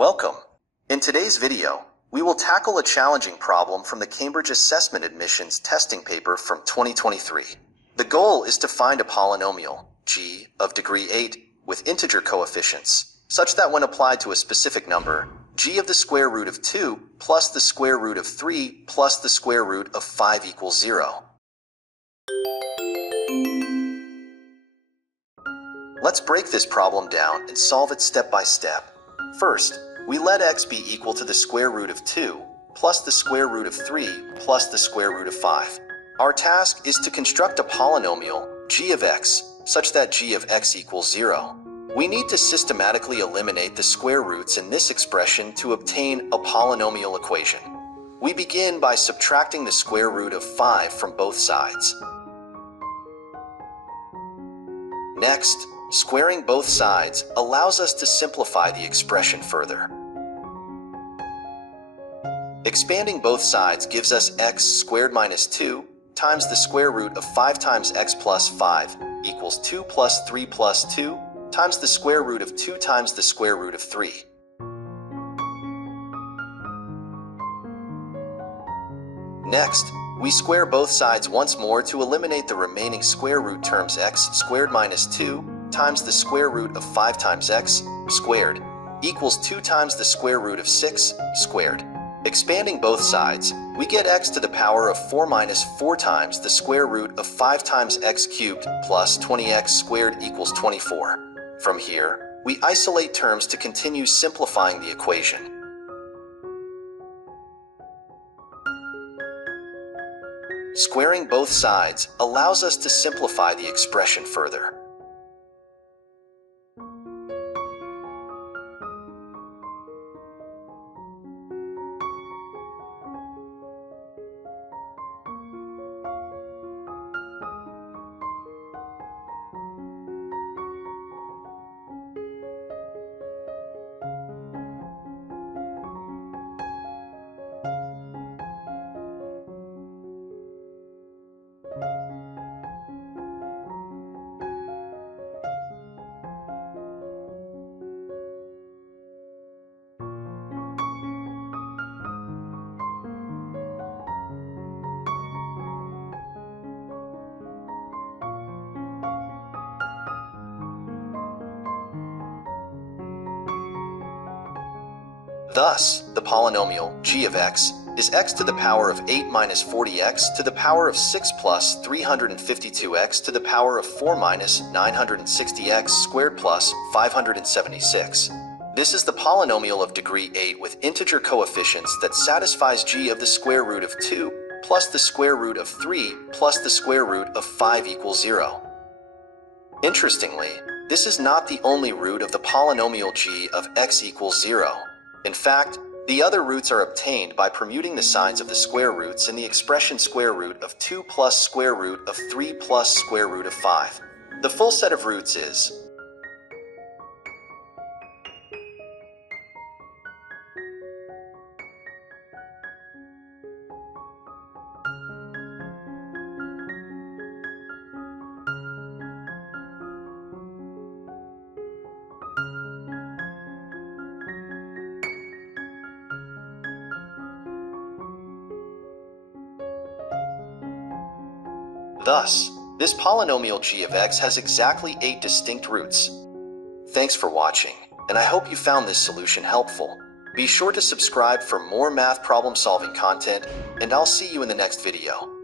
Welcome. In today's video, we will tackle a challenging problem from the Cambridge Assessment Admissions testing paper from 2023. The goal is to find a polynomial, g, of degree 8 with integer coefficients, such that when applied to a specific number, g of the square root of 2 plus the square root of 3 plus the square root of 5 equals 0. Let's break this problem down and solve it step by step. First, we let x be equal to the square root of 2 plus the square root of 3 plus the square root of 5. Our task is to construct a polynomial, g of x, such that g of x equals 0. We need to systematically eliminate the square roots in this expression to obtain a polynomial equation. We begin by subtracting the square root of 5 from both sides. Next, squaring both sides allows us to simplify the expression further. Expanding both sides gives us x squared minus 2 times the square root of 5 times x plus 5 equals 2 plus 3 plus 2 times the square root of 2 times the square root of 3. Next, we square both sides once more to eliminate the remaining square root terms x squared minus 2 times the square root of 5 times x squared equals 2 times the square root of 6 squared. Expanding both sides, we get x to the power of 4 minus 4 times the square root of 5 times x cubed plus 20x squared equals 24. From here, we isolate terms to continue simplifying the equation. Squaring both sides allows us to simplify the expression further. Thus, the polynomial g of x is x to the power of 8 minus 40x to the power of 6 plus 352x to the power of 4 minus 960x squared plus 576. This is the polynomial of degree 8 with integer coefficients that satisfies g of the square root of 2 plus the square root of 3 plus the square root of 5 equals 0. Interestingly, this is not the only root of the polynomial g of x equals 0. In fact, the other roots are obtained by permuting the signs of the square roots in the expression square root of 2 plus square root of 3 plus square root of 5. The full set of roots is Thus, this polynomial g of x has exactly 8 distinct roots. Thanks for watching, and I hope you found this solution helpful. Be sure to subscribe for more math problem-solving content, and I'll see you in the next video.